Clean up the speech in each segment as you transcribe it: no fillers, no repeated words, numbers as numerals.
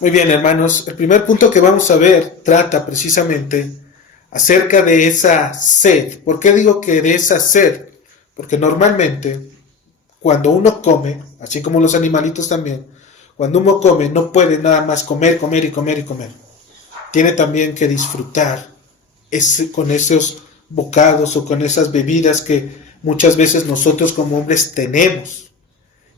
Muy bien, hermanos. El primer punto que vamos a ver trata precisamente acerca de esa sed. ¿Por qué digo que de esa sed? Porque normalmente cuando uno come, así como los animalitos también, cuando uno come no puede nada más comer, comer y comer y comer. Tiene también que disfrutar con esos bocados o con esas bebidas que muchas veces nosotros como hombres tenemos.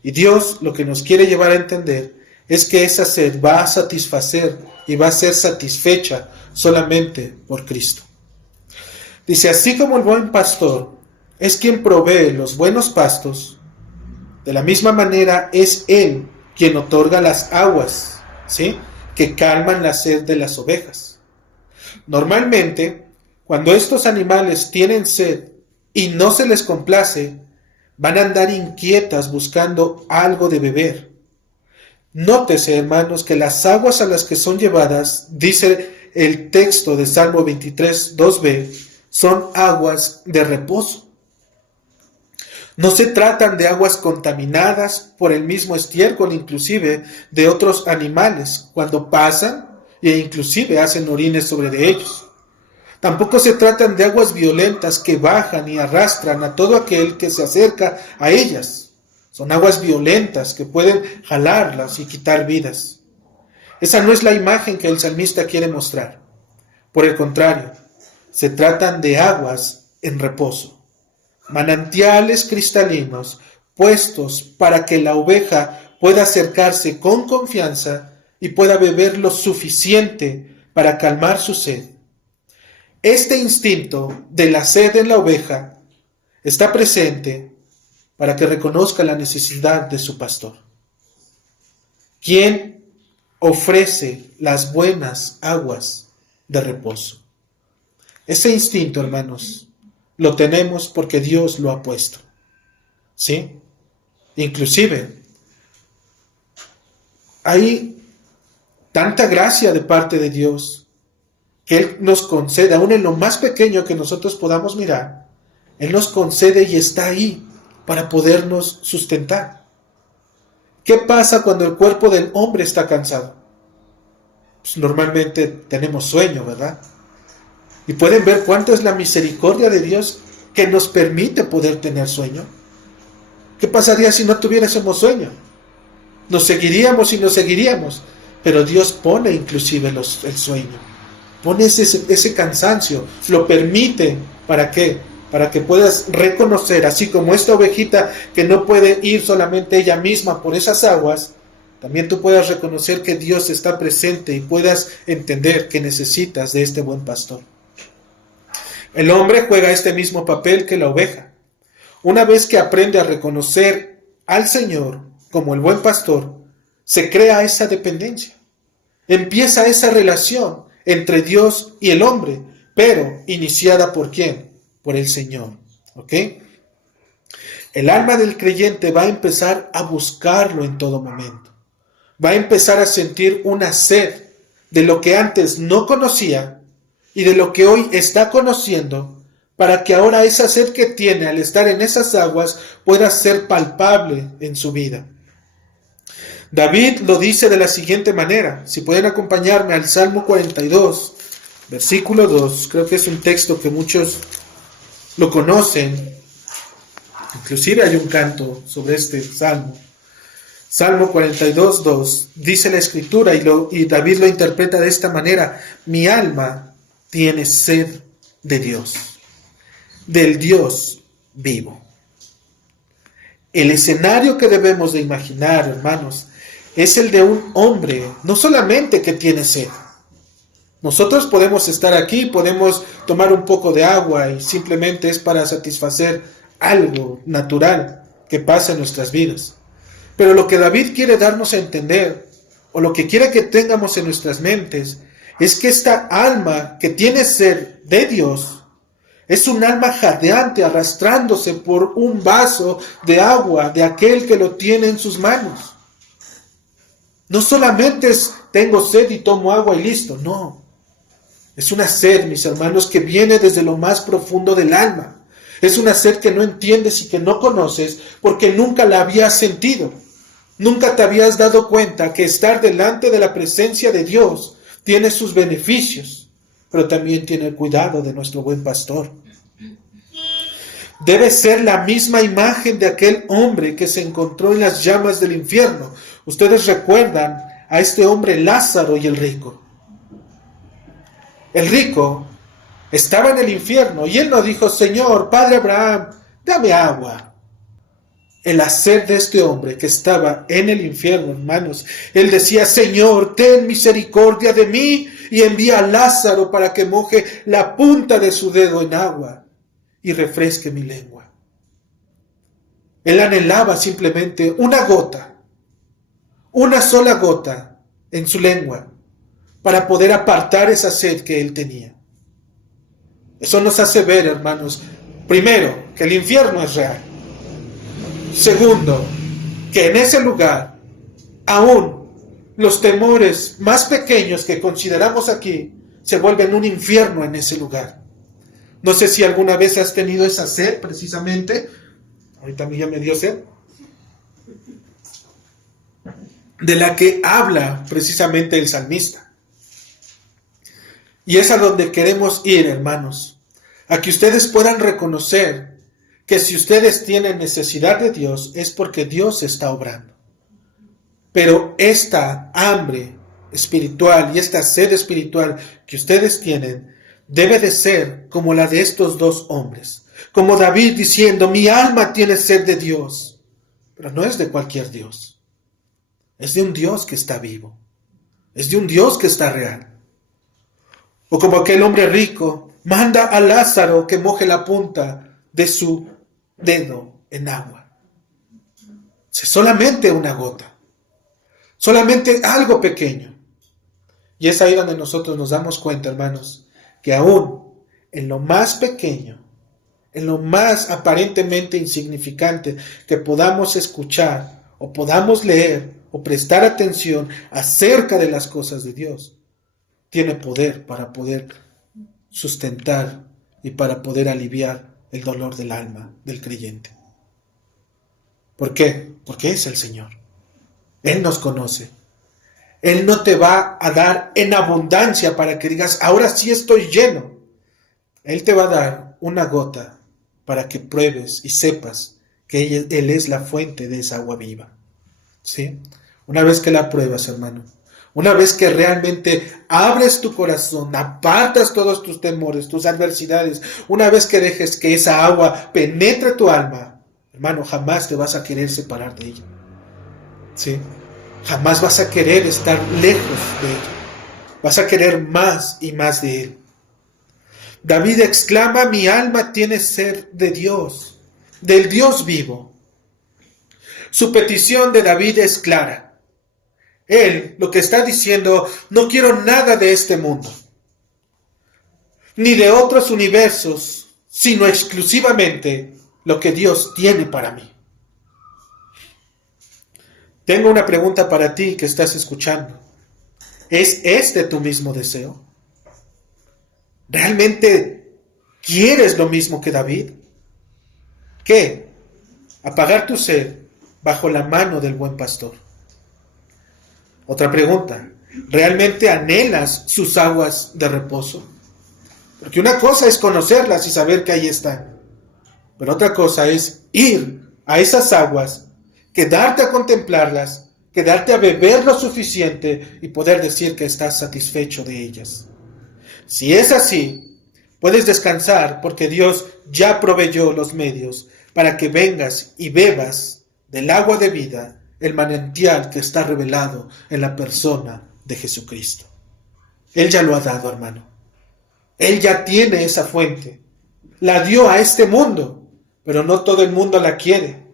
Y Dios lo que nos quiere llevar a entender es que esa sed va a satisfacer y va a ser satisfecha solamente por Cristo. Dice, así como el buen pastor es quien provee los buenos pastos, de la misma manera es Él quien otorga las aguas, ¿sí?, que calman la sed de las ovejas. Normalmente, cuando estos animales tienen sed y no se les complace, van a andar inquietas buscando algo de beber. Nótese, hermanos, que las aguas a las que son llevadas, dice el texto de Salmo 23, 2b, son aguas de reposo. No se tratan de aguas contaminadas por el mismo estiércol, inclusive de otros animales, cuando pasan e inclusive hacen orines sobre de ellos. Tampoco se tratan de aguas violentas que bajan y arrastran a todo aquel que se acerca a ellas. Son aguas violentas que pueden jalarlas y quitar vidas. Esa no es la imagen que el salmista quiere mostrar. Por el contrario, se tratan de aguas en reposo. Manantiales cristalinos puestos para que la oveja pueda acercarse con confianza y pueda beber lo suficiente para calmar su sed. Este instinto de la sed en la oveja está presente para que reconozca la necesidad de su pastor. ¿Quién ofrece las buenas aguas de reposo? Ese instinto, hermanos, lo tenemos porque Dios lo ha puesto. ¿Sí? Inclusive, hay tanta gracia de parte de Dios que Él nos concede, aún en lo más pequeño que nosotros podamos mirar, Él nos concede y está ahí para podernos sustentar. ¿Qué pasa cuando el cuerpo del hombre está cansado? Pues normalmente tenemos sueño, ¿verdad? Y pueden ver cuánto es la misericordia de Dios que nos permite poder tener sueño. ¿Qué pasaría si no tuviésemos sueño? Nos seguiríamos y nos seguiríamos, pero Dios pone inclusive el sueño, pone ese cansancio, lo permite. ¿Para qué? Para que puedas reconocer, así como esta ovejita que no puede ir solamente ella misma por esas aguas, también tú puedas reconocer que Dios está presente y puedas entender que necesitas de este buen pastor. El hombre juega este mismo papel que la oveja. Una vez que aprende a reconocer al Señor como el buen pastor, se crea esa dependencia. Empieza esa relación entre Dios y el hombre, pero iniciada ¿por quién? Por el Señor. ¿Ok? El alma del creyente va a empezar a buscarlo en todo momento. Va a empezar a sentir una sed de lo que antes no conocía y de lo que hoy está conociendo, para que ahora esa sed que tiene al estar en esas aguas pueda ser palpable en su vida. David lo dice de la siguiente manera. Si pueden acompañarme al Salmo 42, versículo 2, creo que es un texto que muchos lo conocen, inclusive hay un canto sobre este salmo. Salmo 42, 2, dice la escritura y David lo interpreta de esta manera: mi alma tiene sed de Dios, del Dios vivo. El escenario que debemos de imaginar, hermanos, es el de un hombre, no solamente que tiene sed. Nosotros podemos estar aquí, podemos tomar un poco de agua y simplemente es para satisfacer algo natural que pasa en nuestras vidas. Pero lo que David quiere darnos a entender, o lo que quiere que tengamos en nuestras mentes, es que esta alma que tiene sed de Dios es un alma jadeante arrastrándose por un vaso de agua de aquel que lo tiene en sus manos. No solamente es tengo sed y tomo agua y listo, no. Es una sed, mis hermanos, que viene desde lo más profundo del alma. Es una sed que no entiendes y que no conoces porque nunca la habías sentido. Nunca te habías dado cuenta que estar delante de la presencia de Dios tiene sus beneficios, pero también tiene el cuidado de nuestro buen pastor. Debe ser la misma imagen de aquel hombre que se encontró en las llamas del infierno. Ustedes recuerdan a este hombre Lázaro y el rico. El rico estaba en el infierno y él no dijo: Señor, Padre Abraham, dame agua. El hacer de este hombre que estaba en el infierno, hermanos, él decía: Señor, ten misericordia de mí y envía a Lázaro para que moje la punta de su dedo en agua y refresque mi lengua. Él anhelaba simplemente una gota, una sola gota en su lengua, para poder apartar esa sed que él tenía. Eso nos hace ver, hermanos, primero, que el infierno es real. Segundo, que en ese lugar, aún los temores más pequeños que consideramos aquí, se vuelven un infierno en ese lugar. No sé si alguna vez has tenido esa sed, precisamente. Ahorita a mí ya me dio sed. De la que habla precisamente el salmista. Y es a donde queremos ir, hermanos. A que ustedes puedan reconocer que si ustedes tienen necesidad de Dios es porque Dios está obrando. Pero esta hambre espiritual y esta sed espiritual que ustedes tienen debe de ser como la de estos dos hombres. Como David diciendo: mi alma tiene sed de Dios. Pero no es de cualquier Dios. Es de un Dios que está vivo. Es de un Dios que está real. O como aquel hombre rico manda a Lázaro que moje la punta de su dedo en agua. Es solamente una gota. Solamente algo pequeño. Y es ahí donde nosotros nos damos cuenta, hermanos, que aún en lo más pequeño, en lo más aparentemente insignificante que podamos escuchar o podamos leer o prestar atención acerca de las cosas de Dios, tiene poder para poder sustentar y para poder aliviar el dolor del alma del creyente. ¿Por qué? Porque es el Señor. Él nos conoce. Él no te va a dar en abundancia para que digas: ahora sí estoy lleno. Él te va a dar una gota para que pruebes y sepas que Él es la fuente de esa agua viva. ¿Sí? Una vez que la pruebas, hermano, una vez que realmente abres tu corazón, apartas todos tus temores, tus adversidades, una vez que dejes que esa agua penetre tu alma, hermano, jamás te vas a querer separar de ella. ¿Sí? Jamás vas a querer estar lejos de ella. Vas a querer más y más de Él. David exclama: mi alma tiene sed de Dios, del Dios vivo. Su petición de David es clara. Él lo que está diciendo: no quiero nada de este mundo, ni de otros universos, sino exclusivamente lo que Dios tiene para mí. Tengo una pregunta para ti que estás escuchando. ¿Es este tu mismo deseo? ¿Realmente quieres lo mismo que David? ¿Qué? Apagar tu sed bajo la mano del buen pastor. Otra pregunta: ¿realmente anhelas sus aguas de reposo? Porque una cosa es conocerlas y saber que ahí están, pero otra cosa es ir a esas aguas, quedarte a contemplarlas, quedarte a beber lo suficiente y poder decir que estás satisfecho de ellas. Si es así, puedes descansar porque Dios ya proveyó los medios para que vengas y bebas del agua de vida, el manantial que está revelado en la persona de Jesucristo. Él ya lo ha dado, hermano. Él ya tiene esa fuente. La dio a este mundo, pero no todo el mundo la quiere.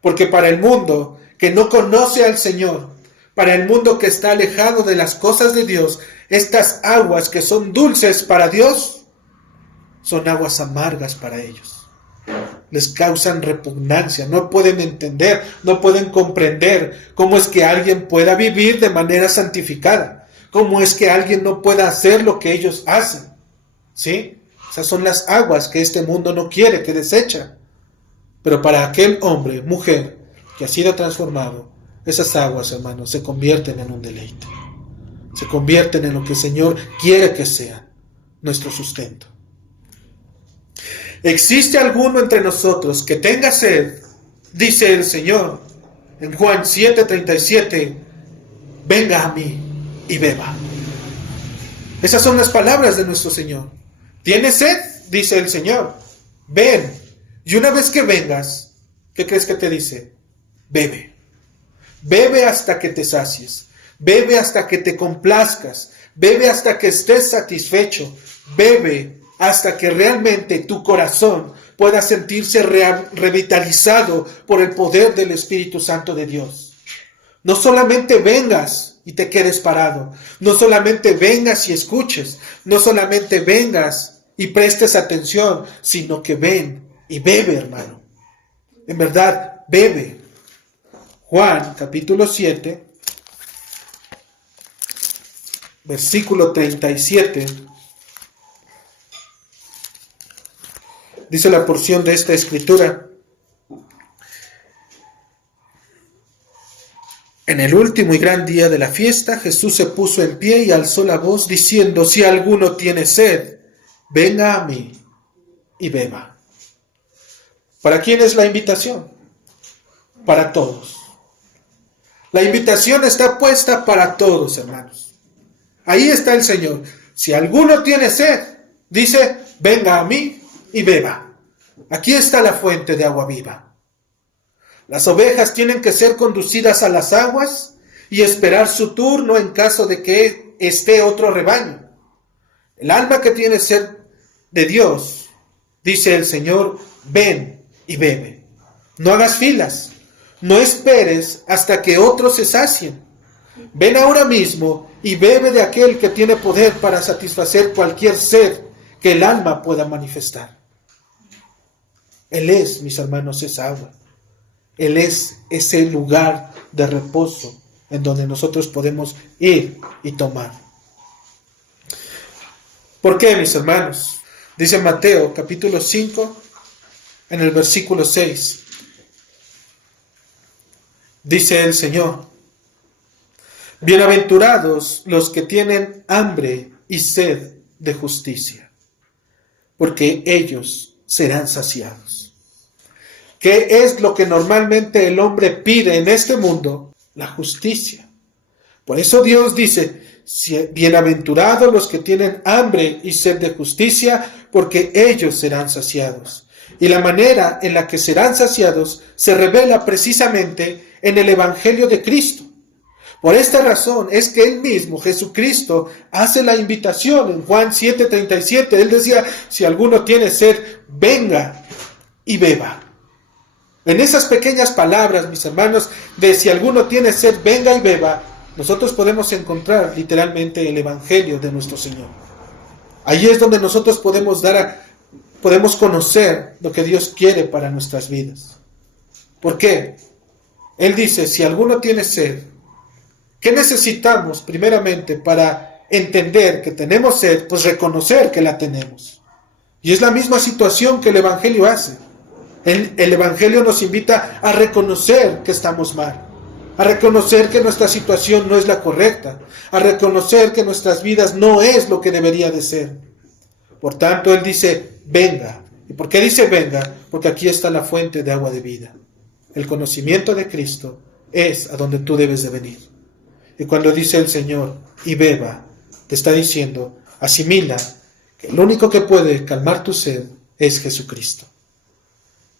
Porque para el mundo que no conoce al Señor, para el mundo que está alejado de las cosas de Dios, estas aguas que son dulces para Dios, son aguas amargas para ellos. Les causan repugnancia, no pueden entender, no pueden comprender cómo es que alguien pueda vivir de manera santificada, cómo es que alguien no pueda hacer lo que ellos hacen. ¿Sí? Esas son las aguas que este mundo no quiere, que desecha. Pero para aquel hombre, mujer, que ha sido transformado, esas aguas, hermanos, se convierten en un deleite. Se convierten en lo que el Señor quiere que sean, nuestro sustento. ¿Existe alguno entre nosotros que tenga sed? Dice el Señor en Juan 7:37, venga a mí y beba. Esas son las palabras de nuestro Señor. ¿Tienes sed? Dice el Señor. Ven. Y una vez que vengas, ¿qué crees que te dice? Bebe. Bebe hasta que te sacies. Bebe hasta que te complazcas. Bebe hasta que estés satisfecho. Bebe hasta que realmente tu corazón pueda sentirse revitalizado por el poder del Espíritu Santo de Dios. No solamente vengas y te quedes parado. No solamente vengas y escuches. No solamente vengas y prestes atención, sino que ven y bebe, hermano. En verdad, bebe. Juan, capítulo 7, versículo 37. Dice la porción de esta escritura: en el último y gran día de la fiesta, Jesús se puso en pie y alzó la voz diciendo: si alguno tiene sed, venga a mí y beba. ¿Para quién es la invitación? Para todos. La invitación está puesta para todos, hermanos. Ahí está el Señor. Si alguno tiene sed, dice, venga a mí y beba. Aquí está la fuente de agua viva. Las ovejas tienen que ser conducidas a las aguas y esperar su turno en caso de que esté otro rebaño. El alma que tiene sed de Dios, dice el Señor, ven y bebe. No hagas filas. No esperes hasta que otros se sacien. Ven ahora mismo y bebe de aquel que tiene poder para satisfacer cualquier sed que el alma pueda manifestar. Él es, mis hermanos, esa agua. Él es ese lugar de reposo en donde nosotros podemos ir y tomar. ¿Por qué, mis hermanos? Dice Mateo, capítulo 5, en el versículo 6. Dice el Señor: bienaventurados los que tienen hambre y sed de justicia, porque ellos serán saciados. ¿Qué es lo que normalmente el hombre pide en este mundo? La justicia. Por eso Dios dice: bienaventurados los que tienen hambre y sed de justicia, porque ellos serán saciados. Y la manera en la que serán saciados se revela precisamente en el Evangelio de Cristo. Por esta razón es que Él mismo, Jesucristo, hace la invitación en Juan 7:37. Él decía: si alguno tiene sed, venga y beba. En esas pequeñas palabras, mis hermanos, de si alguno tiene sed, venga y beba, nosotros podemos encontrar literalmente el Evangelio de nuestro Señor. Allí es donde nosotros podemos conocer lo que Dios quiere para nuestras vidas. ¿Por qué? Él dice: si alguno tiene sed, ¿qué necesitamos primeramente para entender que tenemos sed? Pues reconocer que la tenemos. Y es la misma situación que el Evangelio hace. El Evangelio nos invita a reconocer que estamos mal, a reconocer que nuestra situación no es la correcta, a reconocer que nuestras vidas no es lo que debería de ser. Por tanto, Él dice: venga. ¿Y por qué dice venga? Porque aquí está la fuente de agua de vida. El conocimiento de Cristo es a donde tú debes de venir. Y cuando dice el Señor, y beba, te está diciendo, asimila que el único que puede calmar tu sed es Jesucristo.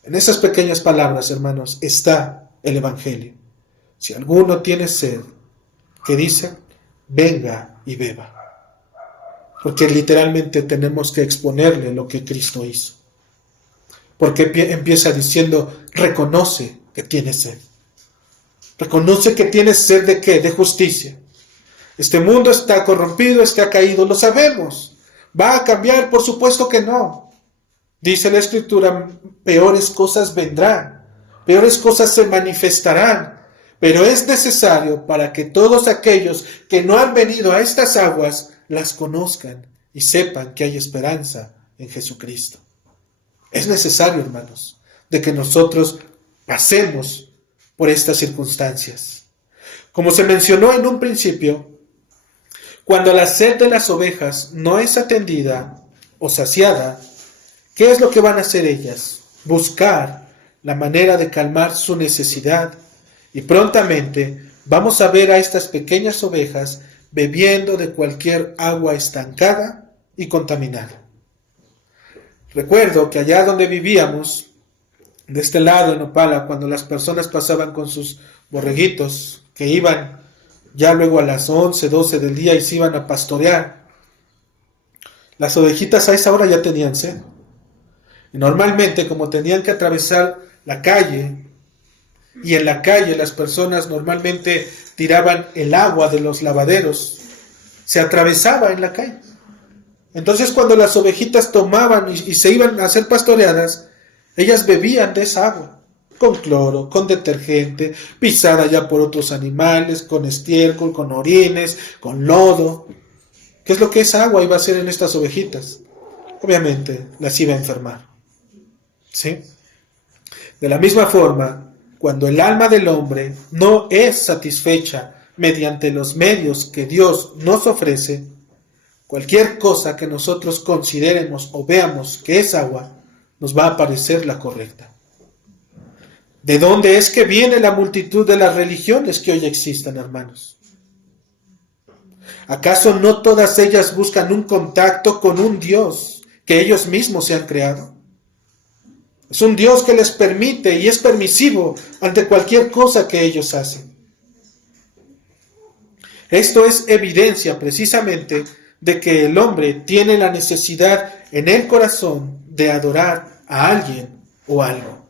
En esas pequeñas palabras, hermanos, está el Evangelio. Si alguno tiene sed, que dice, venga y beba. Porque literalmente tenemos que exponerle lo que Cristo hizo. Porque empieza diciendo, reconoce que tienes sed. Reconoce que tienes sed ¿de qué? De justicia. Este mundo está corrompido, está caído, lo sabemos. ¿Va a cambiar? Por supuesto que no. Dice la Escritura, peores cosas vendrán, peores cosas se manifestarán, pero es necesario para que todos aquellos que no han venido a estas aguas las conozcan y sepan que hay esperanza en Jesucristo. Es necesario, hermanos, de que nosotros pasemos por estas circunstancias. Como se mencionó en un principio, cuando la sed de las ovejas no es atendida o saciada, ¿qué es lo que van a hacer ellas? Buscar la manera de calmar su necesidad, y prontamente vamos a ver a estas pequeñas ovejas bebiendo de cualquier agua estancada y contaminada. Recuerdo que allá donde vivíamos, de este lado en Opala, cuando las personas pasaban con sus borreguitos, que iban ya luego a las 11, 12 del día y se iban a pastorear, las ovejitas a esa hora ya tenían sed. Y normalmente, como tenían que atravesar la calle, y en la calle las personas normalmente tiraban el agua de los lavaderos, se atravesaba en la calle. Entonces cuando las ovejitas tomaban y se iban a ser pastoreadas, ellas bebían de esa agua, con cloro, con detergente, pisada ya por otros animales, con estiércol, con orines, con lodo. ¿Qué es lo que esa agua iba a hacer en estas ovejitas? Obviamente las iba a enfermar. ¿Sí? De la misma forma, cuando el alma del hombre no es satisfecha mediante los medios que Dios nos ofrece, cualquier cosa que nosotros consideremos o veamos que es agua, nos va a parecer la correcta. ¿De dónde es que viene la multitud de las religiones que hoy existen, hermanos? ¿Acaso no todas ellas buscan un contacto con un Dios que ellos mismos se han creado? Es un Dios que les permite y es permisivo ante cualquier cosa que ellos hacen. Esto es evidencia precisamente de que el hombre tiene la necesidad en el corazón de adorar a alguien o algo.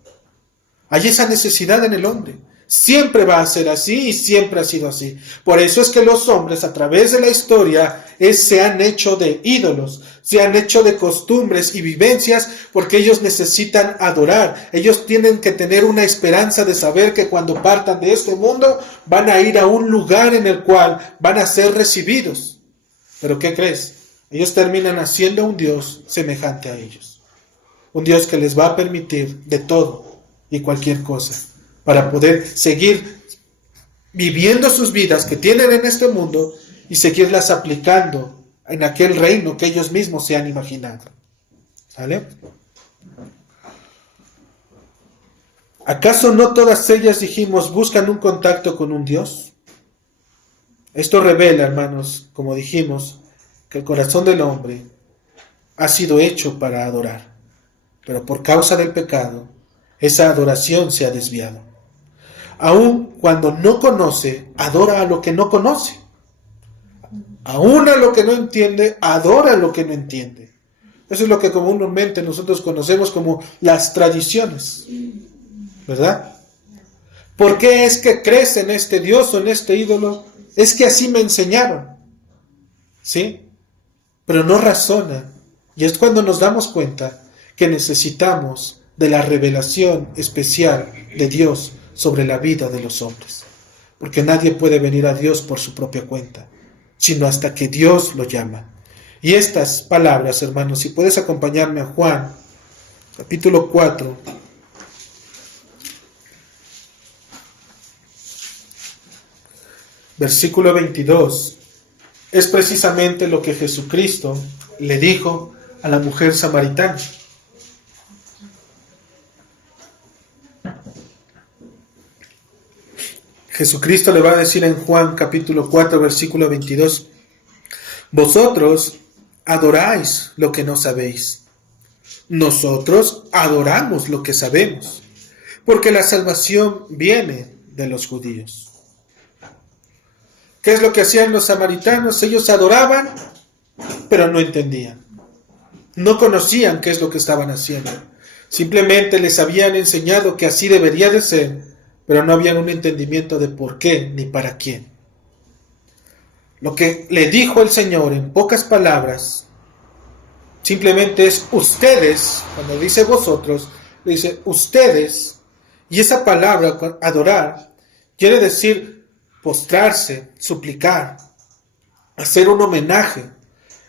Hay esa necesidad en el hombre. Siempre va a ser así y siempre ha sido así. Por eso es que los hombres a través de la historia se han hecho de ídolos, se han hecho de costumbres y vivencias porque ellos necesitan adorar. Ellos tienen que tener una esperanza de saber que cuando partan de este mundo van a ir a un lugar en el cual van a ser recibidos. ¿Pero qué crees? Ellos terminan haciendo un Dios semejante a ellos. Un Dios que les va a permitir de todo y cualquier cosa para poder seguir viviendo sus vidas que tienen en este mundo y seguirlas aplicando en aquel reino que ellos mismos se han imaginado. ¿Vale? ¿Acaso no todas ellas, dijimos, buscan un contacto con un Dios? Esto revela, hermanos, como dijimos, que el corazón del hombre ha sido hecho para adorar, pero por causa del pecado, esa adoración se ha desviado. Aun cuando no conoce, adora a lo que no conoce. Aun a lo que no entiende, adora a lo que no entiende. Eso es lo que comúnmente nosotros conocemos como las tradiciones, ¿verdad? ¿Por qué es que crees en este Dios o en este ídolo? Es que así me enseñaron, ¿sí? Pero no razonan. Y es cuando nos damos cuenta que necesitamos de la revelación especial de Dios sobre la vida de los hombres. Porque nadie puede venir a Dios por su propia cuenta, sino hasta que Dios lo llama. Y estas palabras, hermanos, si puedes acompañarme a Juan, capítulo 4, versículo 22, es precisamente lo que Jesucristo le dijo a la mujer samaritana. Jesucristo le va a decir en Juan capítulo 4, versículo 22, vosotros adoráis lo que no sabéis. Nosotros adoramos lo que sabemos, porque la salvación viene de los judíos. ¿Qué es lo que hacían los samaritanos? Ellos adoraban, pero no entendían. No conocían qué es lo que estaban haciendo. Simplemente les habían enseñado que así debería de ser, pero no habían un entendimiento de por qué ni para quién. Lo que le dijo el Señor en pocas palabras, simplemente es ustedes, cuando dice vosotros, le dice ustedes, y esa palabra, adorar, quiere decir postrarse, suplicar, hacer un homenaje.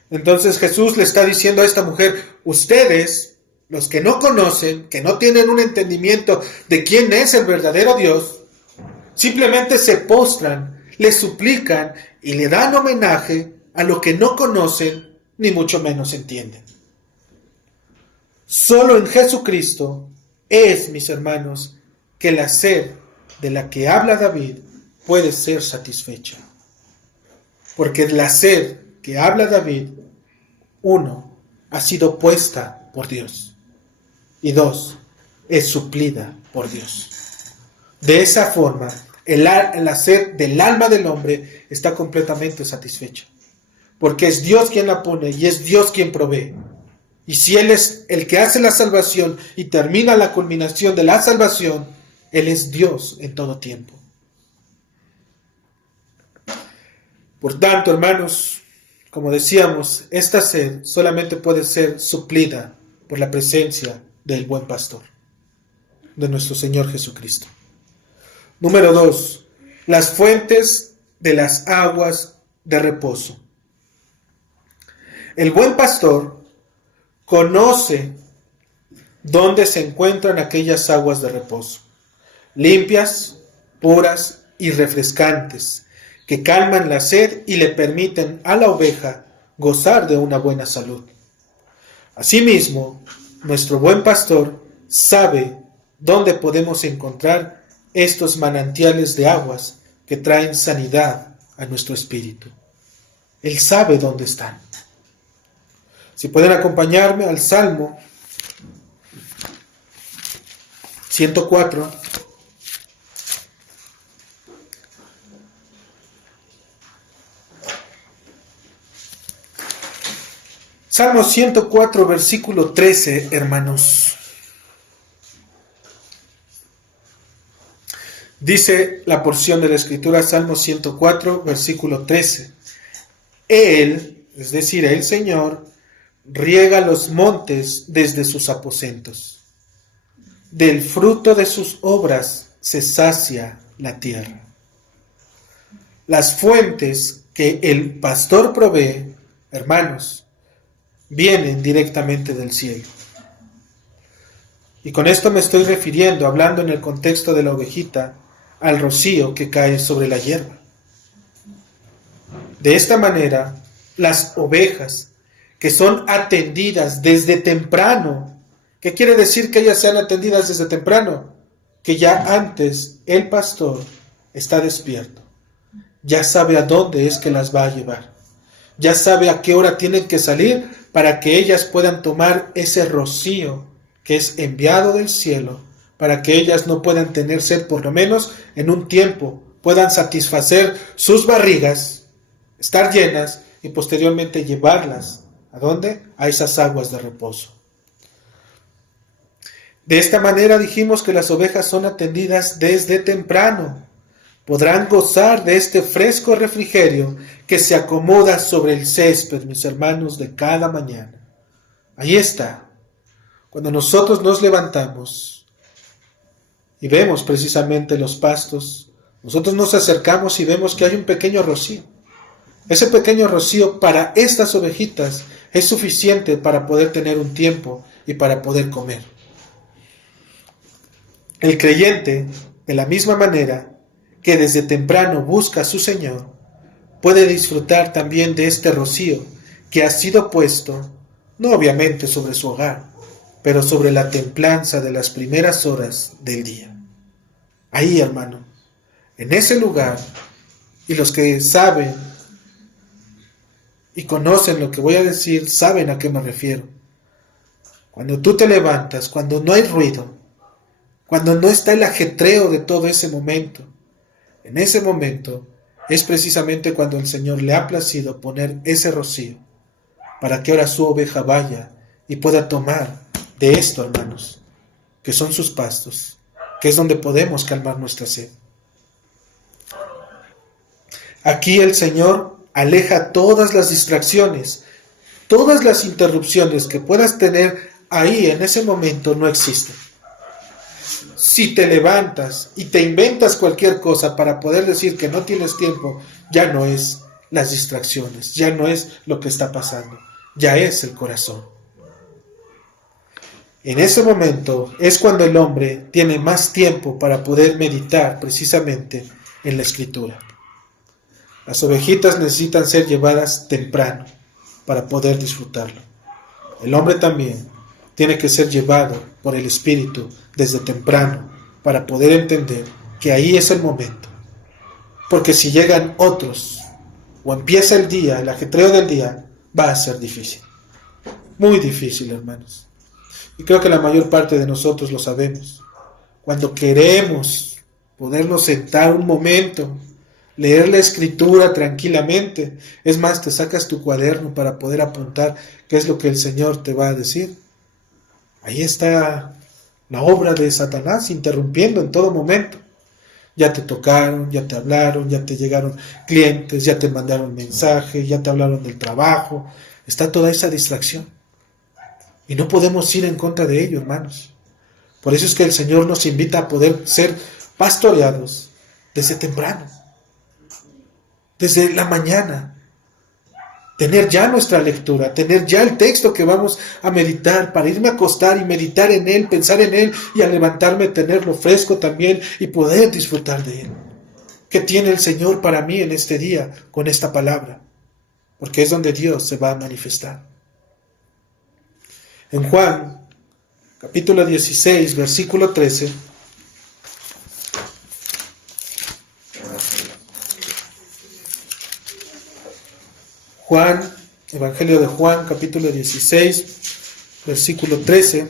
Entonces Jesús le está diciendo a esta mujer, ustedes, los que no conocen, que no tienen un entendimiento de quién es el verdadero Dios, simplemente se postran, le suplican y le dan homenaje a lo que no conocen ni mucho menos entienden. Solo en Jesucristo es, mis hermanos, que la sed de la que habla David puede ser satisfecha. Porque la sed que habla David, uno, ha sido puesta por Dios. Y dos, es suplida por Dios. De esa forma, la sed del alma del hombre está completamente satisfecha. Porque es Dios quien la pone y es Dios quien provee. Y si Él es el que hace la salvación y termina la culminación de la salvación, Él es Dios en todo tiempo. Por tanto, hermanos, como decíamos, esta sed solamente puede ser suplida por la presencia del buen pastor, de nuestro Señor Jesucristo. Número 2. Las fuentes de las aguas de reposo. El buen pastor conoce dónde se encuentran aquellas aguas de reposo, limpias, puras y refrescantes, que calman la sed y le permiten a la oveja gozar de una buena salud. Asimismo, nuestro buen pastor sabe dónde podemos encontrar estos manantiales de aguas que traen sanidad a nuestro espíritu. Él sabe dónde están. Si pueden acompañarme al Salmo 104. Salmo 104, versículo 13, hermanos. Dice la porción de la Escritura, Salmo 104, versículo 13. Él, es decir, el Señor, riega los montes desde sus aposentos. Del fruto de sus obras se sacia la tierra. Las fuentes que el pastor provee, hermanos, vienen directamente del cielo. Y con esto me estoy refiriendo, hablando en el contexto de la ovejita, al rocío que cae sobre la hierba. De esta manera, las ovejas que son atendidas desde temprano, ¿qué quiere decir que ellas sean atendidas desde temprano? Que ya antes el pastor está despierto, ya sabe a dónde es que las va a llevar, ya sabe a qué hora tienen que salir para que ellas puedan tomar ese rocío que es enviado del cielo, para que ellas no puedan tener sed, por lo menos en un tiempo, puedan satisfacer sus barrigas, estar llenas y posteriormente llevarlas. ¿A dónde? A esas aguas de reposo. De esta manera dijimos que las ovejas son atendidas desde temprano. Podrán gozar de este fresco refrigerio que se acomoda sobre el césped, mis hermanos, de cada mañana. Ahí está. Cuando nosotros nos levantamos y vemos precisamente los pastos, nosotros nos acercamos y vemos que hay un pequeño rocío. Ese pequeño rocío para estas ovejitas es suficiente para poder tener un tiempo y para poder comer. El creyente, de la misma manera que desde temprano busca a su Señor, puede disfrutar también de este rocío que ha sido puesto, no obviamente sobre su hogar, pero sobre la templanza de las primeras horas del día. Ahí, hermano, en ese lugar, y los que saben y conocen lo que voy a decir, saben a qué me refiero. Cuando tú te levantas, cuando no hay ruido, cuando no está el ajetreo de todo ese momento, en ese momento es precisamente cuando el Señor le ha placido poner ese rocío, para que ahora su oveja vaya y pueda tomar de esto, hermanos, que son sus pastos, que es donde podemos calmar nuestra sed. Aquí el Señor aleja todas las distracciones, todas las interrupciones que puedas tener ahí en ese momento no existen. Si te levantas y te inventas cualquier cosa para poder decir que no tienes tiempo, ya no es las distracciones, ya no es lo que está pasando, ya es el corazón. En ese momento es cuando el hombre tiene más tiempo para poder meditar precisamente en la Escritura. Las ovejitas necesitan ser llevadas temprano para poder disfrutarlo. El hombre también tiene que ser llevado por el Espíritu desde temprano para poder entender que ahí es el momento. Porque si llegan otros o empieza el día, el ajetreo del día, va a ser difícil. Muy difícil, hermanos. Y creo que la mayor parte de nosotros lo sabemos. Cuando queremos podernos sentar un momento, leer la escritura tranquilamente, es más, te sacas tu cuaderno para poder apuntar qué es lo que el Señor te va a decir. Ahí está la obra de Satanás interrumpiendo en todo momento. Ya te tocaron, ya te hablaron, ya te llegaron clientes, ya te mandaron mensajes, ya te hablaron del trabajo. Está toda esa distracción. Y no podemos ir en contra de ello, hermanos. Por eso es que el Señor nos invita a poder ser pastoreados desde temprano, desde la mañana. Tener ya nuestra lectura, tener ya el texto que vamos a meditar, para irme a acostar y meditar en él, pensar en él, y al levantarme tenerlo fresco también y poder disfrutar de él. ¿Qué tiene el Señor para mí en este día con esta palabra? Porque es donde Dios se va a manifestar. En Juan, capítulo 16, versículo 13, Juan, Evangelio de Juan, capítulo 16, versículo 13,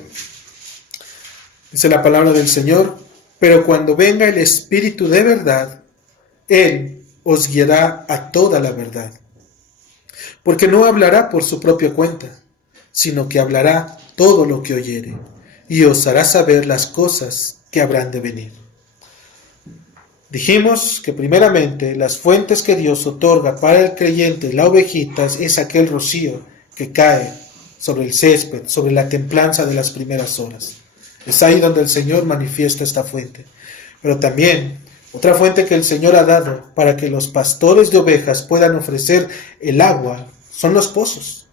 dice la palabra del Señor: pero cuando venga el Espíritu de verdad, Él os guiará a toda la verdad, porque no hablará por su propia cuenta, sino que hablará todo lo que oyere, y os hará saber las cosas que habrán de venir. Dijimos que primeramente las fuentes que Dios otorga para el creyente, la ovejita, es aquel rocío que cae sobre el césped, sobre la templanza de las primeras horas. Es ahí donde el Señor manifiesta esta fuente. Pero también otra fuente que el Señor ha dado para que los pastores de ovejas puedan ofrecer el agua son los pozos.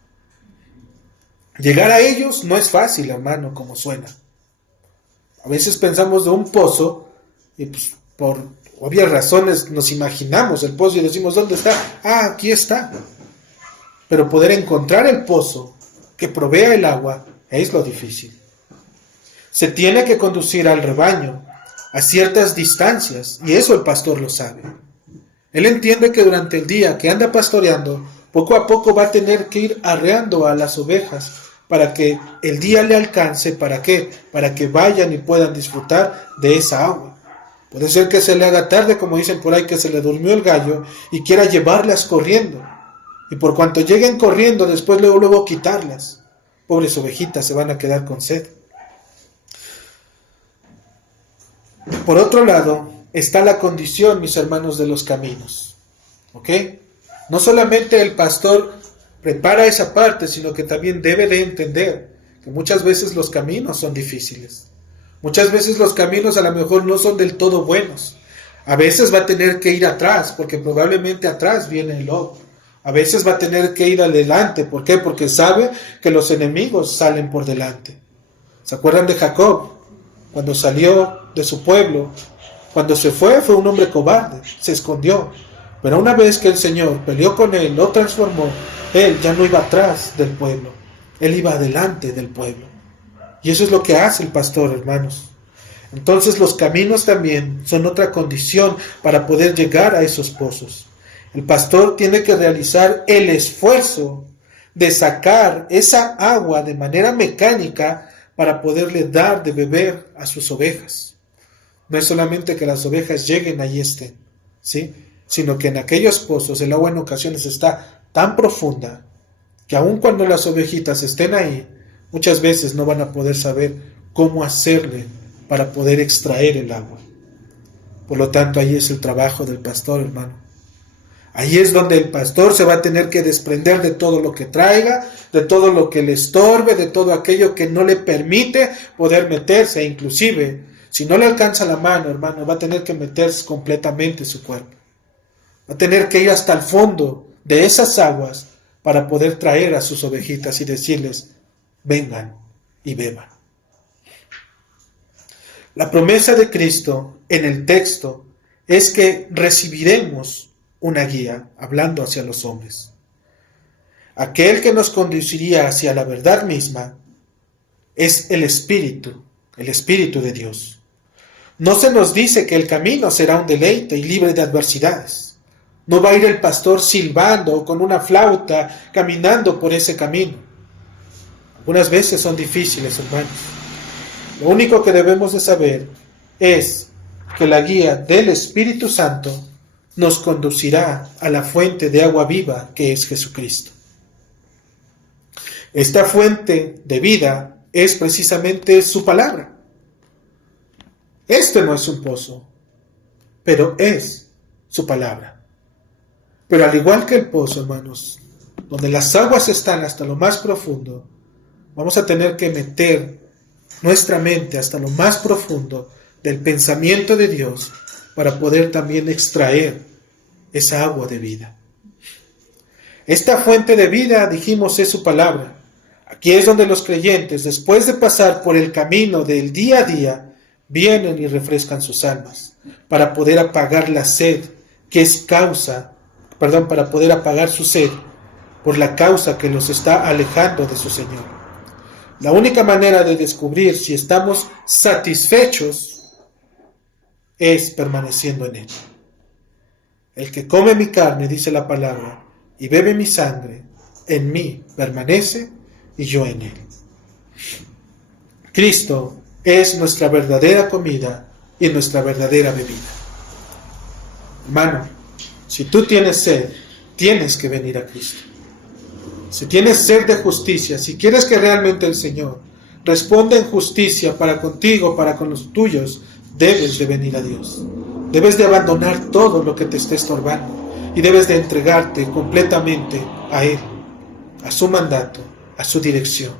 Llegar a ellos no es fácil, hermano, como suena. A veces pensamos de un pozo y pues por obvias razones nos imaginamos el pozo y decimos, ¿dónde está? Ah, aquí está. Pero poder encontrar el pozo que provea el agua es lo difícil. Se tiene que conducir al rebaño a ciertas distancias, y eso el pastor lo sabe. Él entiende que durante el día que anda pastoreando, poco a poco va a tener que ir arreando a las ovejas para que el día le alcance. ¿Para qué? Para que vayan y puedan disfrutar de esa agua. Puede ser que se le haga tarde, como dicen por ahí, que se le durmió el gallo y quiera llevarlas corriendo. Y por cuanto lleguen corriendo, después luego quitarlas. Pobres ovejitas se van a quedar con sed. Por otro lado, está la condición, mis hermanos, de los caminos. ¿Ok? No solamente el pastor prepara esa parte, sino que también debe de entender que muchas veces los caminos son difíciles. Muchas veces los caminos a lo mejor no son del todo buenos. A veces va a tener que ir atrás, porque probablemente atrás viene el lobo. A veces va a tener que ir adelante. ¿Por qué? Porque sabe que los enemigos salen por delante. ¿Se acuerdan de Jacob? Cuando salió de su pueblo, cuando se fue un hombre cobarde, se escondió. Pero una vez que el Señor peleó con él, lo transformó, él ya no iba atrás del pueblo, él iba adelante del pueblo. Y eso es lo que hace el pastor, hermanos. Entonces los caminos también son otra condición para poder llegar a esos pozos. El pastor tiene que realizar el esfuerzo de sacar esa agua de manera mecánica para poderle dar de beber a sus ovejas. No es solamente que las ovejas lleguen y estén, ¿sí? Sino que en aquellos pozos el agua en ocasiones está tan profunda que aun cuando las ovejitas estén ahí, muchas veces no van a poder saber cómo hacerle para poder extraer el agua. Por lo tanto, ahí es el trabajo del pastor, hermano. Ahí es donde el pastor se va a tener que desprender de todo lo que traiga, de todo lo que le estorbe, de todo aquello que no le permite poder meterse. Inclusive, si no le alcanza la mano, hermano, va a tener que meterse completamente su cuerpo. Va a tener que ir hasta el fondo de esas aguas para poder traer a sus ovejitas y decirles, vengan y beban. La promesa de Cristo en el texto es que recibiremos una guía, hablando hacia los hombres. Aquel que nos conduciría hacia la verdad misma es el Espíritu de Dios. No se nos dice que el camino será un deleite y libre de adversidades. No va a ir el pastor silbando o con una flauta caminando por ese camino. Algunas veces son difíciles, hermanos. Lo único que debemos de saber es que la guía del Espíritu Santo nos conducirá a la fuente de agua viva que es Jesucristo. Esta fuente de vida es precisamente su palabra. Este no es un pozo, pero es su palabra. Pero al igual que el pozo, hermanos, donde las aguas están hasta lo más profundo, vamos a tener que meter nuestra mente hasta lo más profundo del pensamiento de Dios para poder también extraer esa agua de vida. Esta fuente de vida, dijimos, es su palabra. Aquí es donde los creyentes, después de pasar por el camino del día a día, vienen y refrescan sus almas para poder apagar la sed que es para poder apagar su sed por la causa que los está alejando de su Señor. La única manera de descubrir si estamos satisfechos es permaneciendo en Él. El que come mi carne, dice la palabra, y bebe mi sangre, en mí permanece y yo en Él. Cristo es nuestra verdadera comida y nuestra verdadera bebida. Hermano, si tú tienes sed, tienes que venir a Cristo. Si tienes sed de justicia, si quieres que realmente el Señor responda en justicia para contigo, para con los tuyos, debes de venir a Dios. Debes de abandonar todo lo que te esté estorbando y debes de entregarte completamente a Él, a su mandato, a su dirección.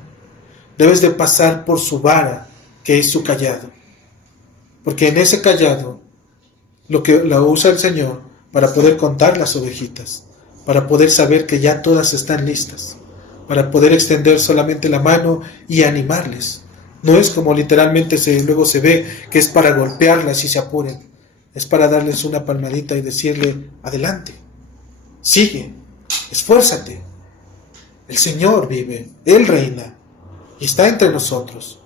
Debes de pasar por su vara, que es su cayado. Porque en ese cayado lo usa el Señor para poder contar las ovejitas, para poder saber que ya todas están listas, para poder extender solamente la mano y animarles. No es como literalmente luego se ve que es para golpearlas y se apuren. Es para darles una palmadita y decirle, adelante, sigue, esfuérzate. El Señor vive, Él reina y está entre nosotros.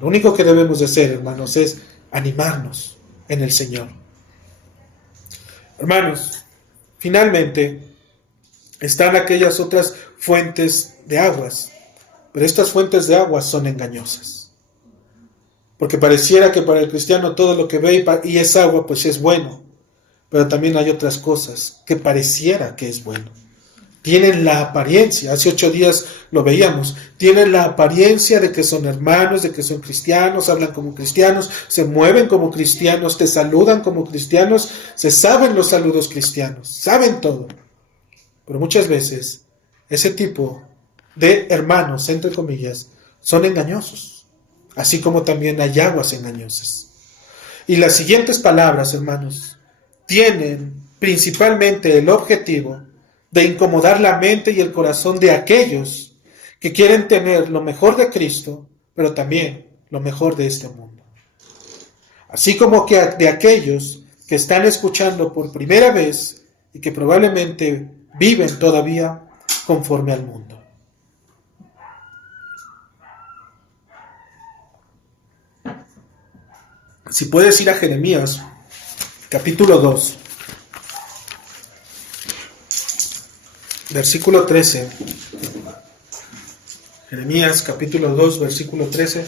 Lo único que debemos de hacer, hermanos, es animarnos en el Señor. Hermanos, finalmente están aquellas otras fuentes de aguas, pero estas fuentes de aguas son engañosas. Porque pareciera que para el cristiano todo lo que ve y es agua, pues es bueno. Pero también hay otras cosas que pareciera que es bueno. Tienen la apariencia, hace 8 días lo veíamos, tienen la apariencia de que son hermanos, de que son cristianos, hablan como cristianos, se mueven como cristianos, te saludan como cristianos, se saben los saludos cristianos, saben todo. Pero muchas veces ese tipo de hermanos, entre comillas, son engañosos. Así como también hay aguas engañosas. Y las siguientes palabras, hermanos, tienen principalmente el objetivo de incomodar la mente y el corazón de aquellos que quieren tener lo mejor de Cristo, pero también lo mejor de este mundo. Así como que de aquellos que están escuchando por primera vez y que probablemente viven todavía conforme al mundo. Si puedes ir a Jeremías, capítulo 2, versículo 13. Jeremías, capítulo 2, versículo 13.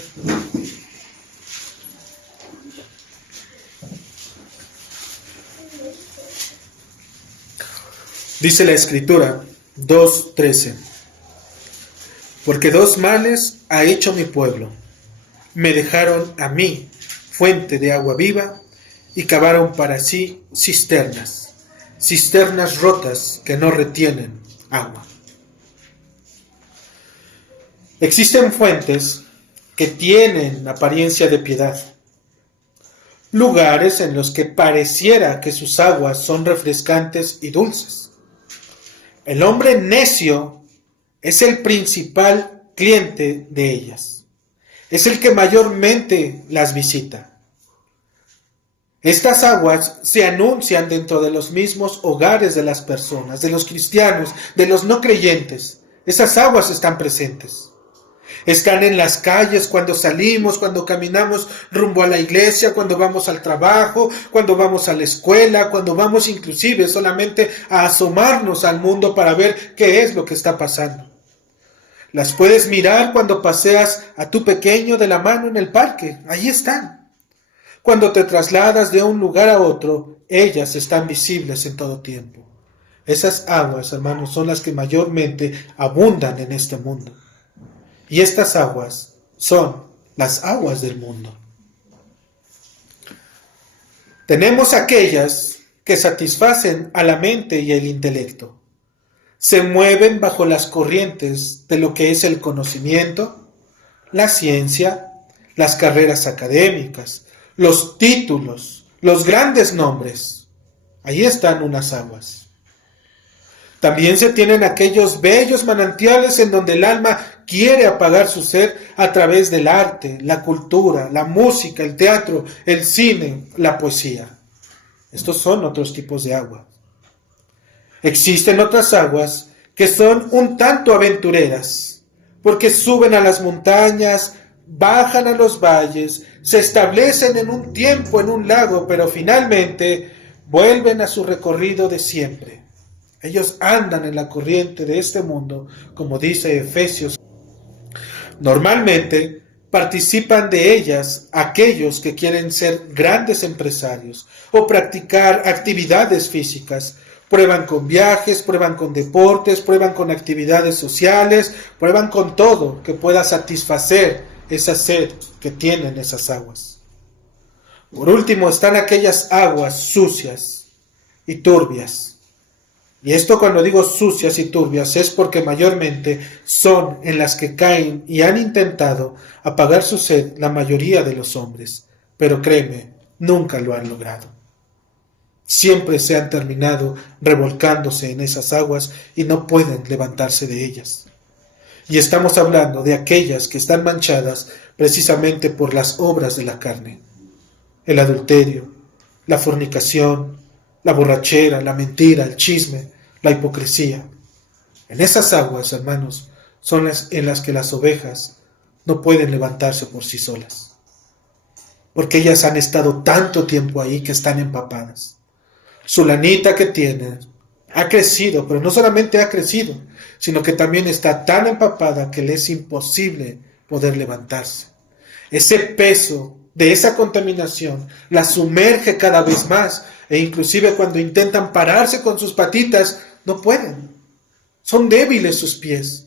Dice la Escritura, 2:13. Porque 2 males ha hecho mi pueblo. Me dejaron a mí fuente de agua viva, y cavaron para sí cisternas rotas que no retienen agua. Existen fuentes que tienen apariencia de piedad, lugares en los que pareciera que sus aguas son refrescantes y dulces. El hombre necio es el principal cliente de ellas. Es el que mayormente las visita. Estas aguas se anuncian dentro de los mismos hogares de las personas, de los cristianos, de los no creyentes. Esas aguas están presentes. Están en las calles cuando salimos, cuando caminamos rumbo a la iglesia, cuando vamos al trabajo, cuando vamos a la escuela, cuando vamos inclusive solamente a asomarnos al mundo para ver qué es lo que está pasando. Las puedes mirar cuando paseas a tu pequeño de la mano en el parque. Ahí están. Cuando te trasladas de un lugar a otro, ellas están visibles en todo tiempo. Esas aguas, hermanos, son las que mayormente abundan en este mundo. Y estas aguas son las aguas del mundo. Tenemos aquellas que satisfacen a la mente y el intelecto. Se mueven bajo las corrientes de lo que es el conocimiento, la ciencia, las carreras académicas, los títulos, los grandes nombres. Ahí están unas aguas. También se tienen aquellos bellos manantiales en donde el alma quiere apagar su sed a través del arte, la cultura, la música, el teatro, el cine, la poesía. Estos son otros tipos de agua. Existen otras aguas que son un tanto aventureras, porque suben a las montañas, bajan a los valles, se establecen en un tiempo en un lago, pero finalmente vuelven a su recorrido de siempre. Ellos andan en la corriente de este mundo, como dice Efesios. Normalmente participan de ellas aquellos que quieren ser grandes empresarios o practicar actividades físicas. Prueban con viajes, prueban con deportes, prueban con actividades sociales, prueban con todo que pueda satisfacer esa sed que tienen esas aguas. Por último están aquellas aguas sucias y turbias. Y esto cuando digo sucias y turbias es porque mayormente son en las que caen y han intentado apagar su sed la mayoría de los hombres. Pero créeme, nunca lo han logrado. Siempre se han terminado revolcándose en esas aguas y no pueden levantarse de ellas. Y estamos hablando de aquellas que están manchadas precisamente por las obras de la carne. El adulterio, la fornicación, la borrachera, la mentira, el chisme, la hipocresía. En esas aguas, hermanos, son las en las que las ovejas no pueden levantarse por sí solas. Porque ellas han estado tanto tiempo ahí que están empapadas. Su lanita que tienen ha crecido, pero no solamente ha crecido, sino que también está tan empapada que le es imposible poder levantarse. Ese peso de esa contaminación la sumerge cada vez más, e inclusive cuando intentan pararse con sus patitas, no pueden. Son débiles sus pies,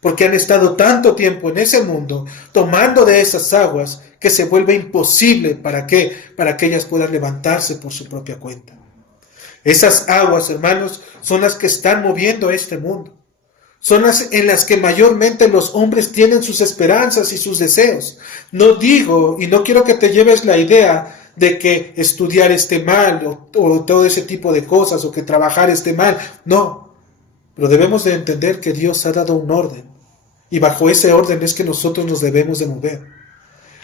porque han estado tanto tiempo en ese mundo, tomando de esas aguas, que se vuelve imposible, ¿para qué? Para que ellas puedan levantarse por su propia cuenta. Esas aguas, hermanos, son las que están moviendo a este mundo. Son las en las que mayormente los hombres tienen sus esperanzas y sus deseos. No digo, y no quiero que te lleves la idea de que estudiar esté mal, o todo ese tipo de cosas, o que trabajar esté mal. No, pero debemos de entender que Dios ha dado un orden, y bajo ese orden es que nosotros nos debemos de mover.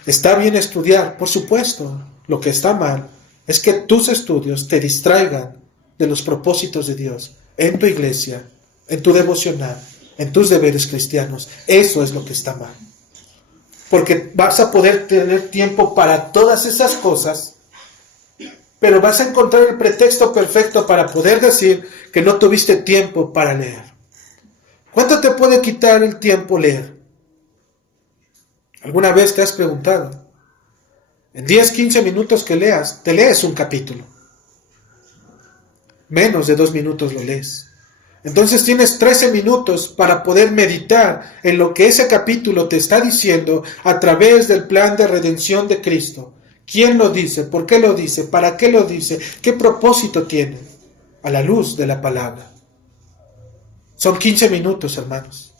Está bien estudiar, por supuesto. Lo que está mal es que tus estudios te distraigan de los propósitos de Dios en tu iglesia, en tu devocional, en tus deberes cristianos. Eso es lo que está mal. Porque vas a poder tener tiempo para todas esas cosas, pero vas a encontrar el pretexto perfecto para poder decir que no tuviste tiempo para leer. ¿Cuánto te puede quitar el tiempo leer? ¿Alguna vez te has preguntado? En 10, 15 minutos que leas, te lees un capítulo. Menos de 2 minutos lo lees. Entonces tienes 13 minutos para poder meditar en lo que ese capítulo te está diciendo a través del plan de redención de Cristo. ¿Quién lo dice? ¿Por qué lo dice? ¿Para qué lo dice? ¿Qué propósito tiene? A la luz de la palabra. Son 15 minutos, hermanos.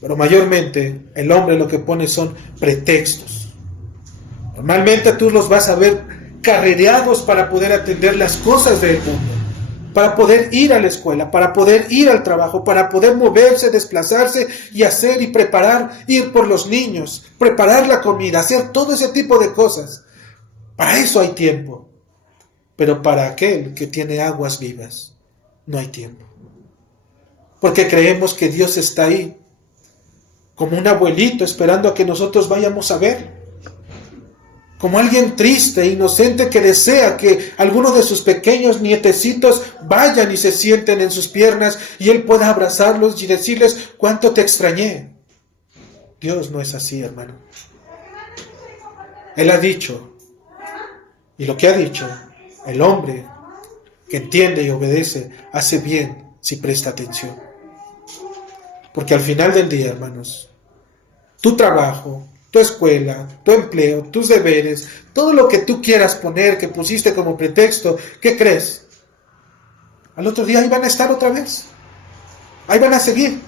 Pero mayormente el hombre lo que pone son pretextos. Normalmente tú los vas a ver carrereados para poder atender las cosas del mundo, para poder ir a la escuela, para poder ir al trabajo, para poder moverse, desplazarse y hacer y preparar, ir por los niños, preparar la comida, hacer todo ese tipo de cosas. Para eso hay tiempo. Pero para aquel que tiene aguas vivas, no hay tiempo. Porque creemos que Dios está ahí, como un abuelito esperando a que nosotros vayamos a ver. Como alguien triste, inocente, que desea que alguno de sus pequeños nietecitos vayan y se sienten en sus piernas y él pueda abrazarlos y decirles cuánto te extrañé. Dios no es así, hermano. Él ha dicho, y lo que ha dicho, el hombre que entiende y obedece hace bien si presta atención. Porque al final del día, hermanos, tu trabajo, tu escuela, tu empleo, tus deberes, todo lo que tú quieras poner, que pusiste como pretexto, ¿qué crees? Al otro día ahí van a estar otra vez. Ahí van a seguir.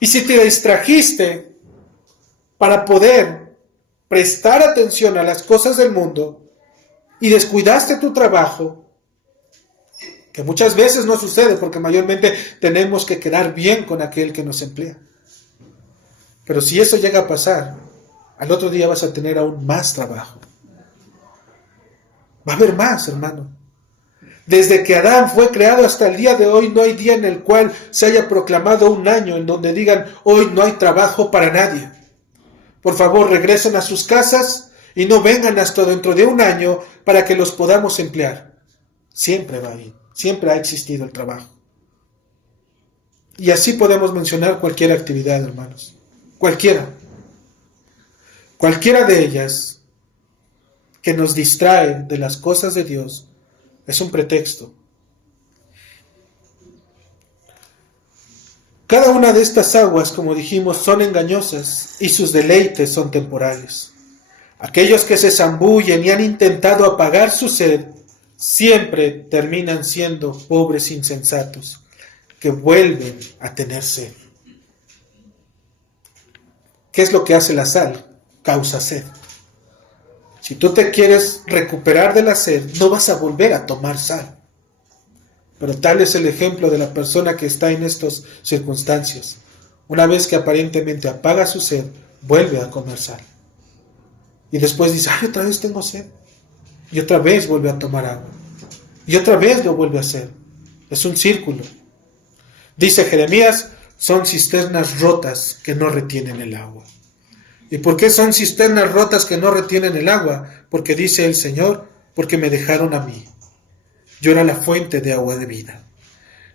Y si te distrajiste para poder prestar atención a las cosas del mundo y descuidaste tu trabajo, que muchas veces no sucede porque mayormente tenemos que quedar bien con aquel que nos emplea. Pero si eso llega a pasar, al otro día vas a tener aún más trabajo. Va a haber más, hermano. Desde que Adán fue creado hasta el día de hoy, no hay día en el cual se haya proclamado un año en donde digan, hoy no hay trabajo para nadie. Por favor, regresen a sus casas y no vengan hasta dentro de un año para que los podamos emplear. Siempre va ahí, siempre ha existido el trabajo. Y así podemos mencionar cualquier actividad, hermanos. Cualquiera de ellas que nos distrae de las cosas de Dios es un pretexto. Cada una de estas aguas, como dijimos, son engañosas y sus deleites son temporales. Aquellos que se zambullen y han intentado apagar su sed siempre terminan siendo pobres insensatos que vuelven a tener sed. ¿Qué es lo que hace la sal? Causa sed. Si tú te quieres recuperar de la sed, no vas a volver a tomar sal. Pero tal es el ejemplo de la persona que está en estas circunstancias. Una vez que aparentemente apaga su sed, vuelve a comer sal. Y después dice, ay, otra vez tengo sed. Y otra vez vuelve a tomar agua. Y otra vez lo vuelve a hacer. Es un círculo. Dice Jeremías, son cisternas rotas que no retienen el agua. ¿Y por qué son cisternas rotas que no retienen el agua? Porque dice el Señor, porque me dejaron a mí. Yo era la fuente de agua de vida.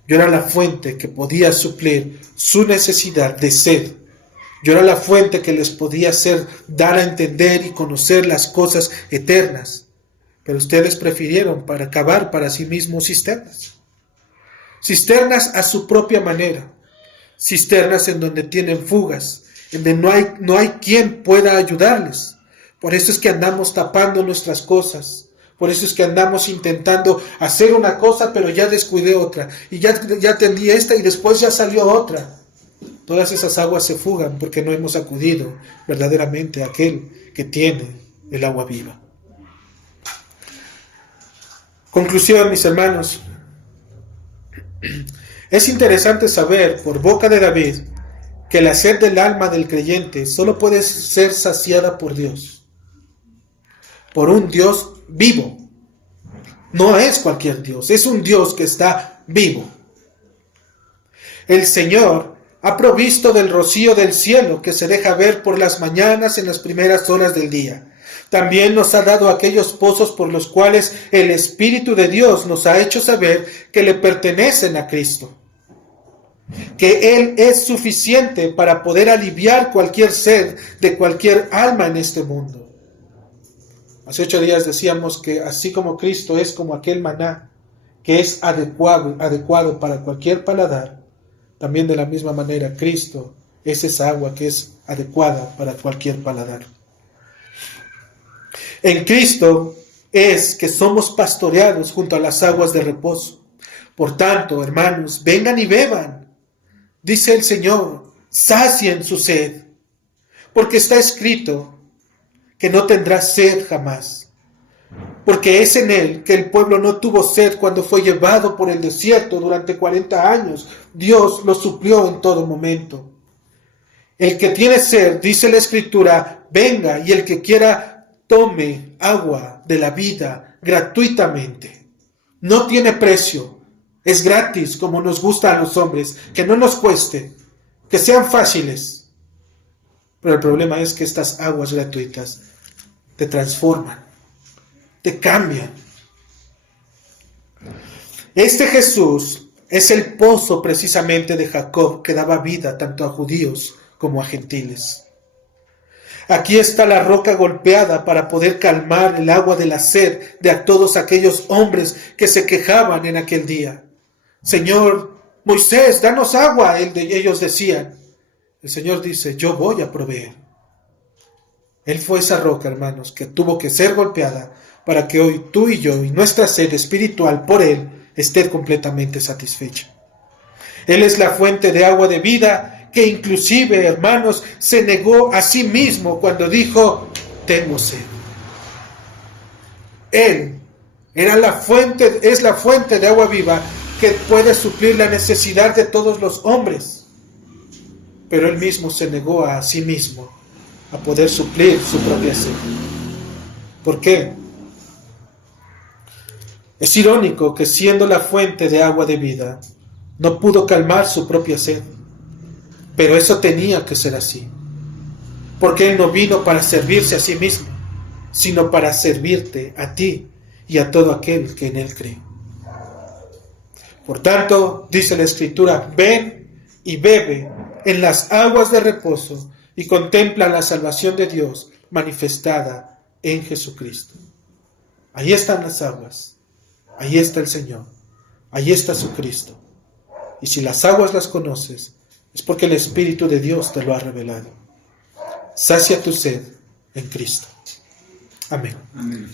Yo era la fuente que podía suplir su necesidad de sed. Yo era la fuente que les podía hacer dar a entender y conocer las cosas eternas. Pero ustedes prefirieron para cavar para sí mismos cisternas. Cisternas a su propia manera. Cisternas en donde tienen fugas, en donde no hay quien pueda ayudarles. Por eso es que andamos tapando nuestras cosas. Por eso es que andamos intentando hacer una cosa, pero ya descuidé otra. Y ya atendí esta y después ya salió otra. Todas esas aguas se fugan porque no hemos acudido verdaderamente a aquel que tiene el agua viva. Conclusión, mis hermanos. Es interesante saber por boca de David que la sed del alma del creyente solo puede ser saciada por Dios. Por un Dios vivo. No es cualquier Dios, es un Dios que está vivo. El Señor ha provisto del rocío del cielo que se deja ver por las mañanas en las primeras horas del día. También nos ha dado aquellos pozos por los cuales el Espíritu de Dios nos ha hecho saber que le pertenecen a Cristo. Que Él es suficiente para poder aliviar cualquier sed de cualquier alma en este mundo. Hace 8 días decíamos que así como Cristo es como aquel maná que es adecuado para cualquier paladar, también de la misma manera Cristo es esa agua que es adecuada para cualquier paladar. En Cristo es que somos pastoreados junto a las aguas de reposo. Por tanto, hermanos, vengan y beban, dice el Señor, sacien su sed, porque está escrito que no tendrá sed jamás. Porque es en Él que el pueblo no tuvo sed cuando fue llevado por el desierto durante 40 años. Dios lo suplió en todo momento. El que tiene sed, dice la Escritura, venga, y el que quiera tome agua de la vida gratuitamente. No tiene precio. Es gratis, como nos gusta a los hombres. Que no nos cueste. Que sean fáciles. Pero el problema es que estas aguas gratuitas te transforman. Te cambian. Este Jesús es el pozo precisamente de Jacob que daba vida tanto a judíos como a gentiles. Aquí está la roca golpeada para poder calmar el agua de la sed de a todos aquellos hombres que se quejaban en aquel día. Señor, Moisés, danos agua, ellos decían. El Señor dice, yo voy a proveer. Él fue esa roca, hermanos, que tuvo que ser golpeada para que hoy tú y yo y nuestra sed espiritual por Él esté completamente satisfecha. Él es la fuente de agua de vida que inclusive, hermanos, se negó a sí mismo cuando dijo, tengo sed. Él era la fuente, es la fuente de agua viva que puede suplir la necesidad de todos los hombres. Pero Él mismo se negó a sí mismo a poder suplir su propia sed. ¿Por qué? Es irónico que siendo la fuente de agua de vida, no pudo calmar su propia sed. Pero eso tenía que ser así. Porque Él no vino para servirse a sí mismo, sino para servirte a ti y a todo aquel que en Él cree. Por tanto, dice la Escritura, ven y bebe en las aguas de reposo y contempla la salvación de Dios manifestada en Jesucristo. Ahí están las aguas, ahí está el Señor, ahí está su Cristo. Y si las aguas las conoces, es porque el Espíritu de Dios te lo ha revelado. Sacia tu sed en Cristo. Amén. Amén.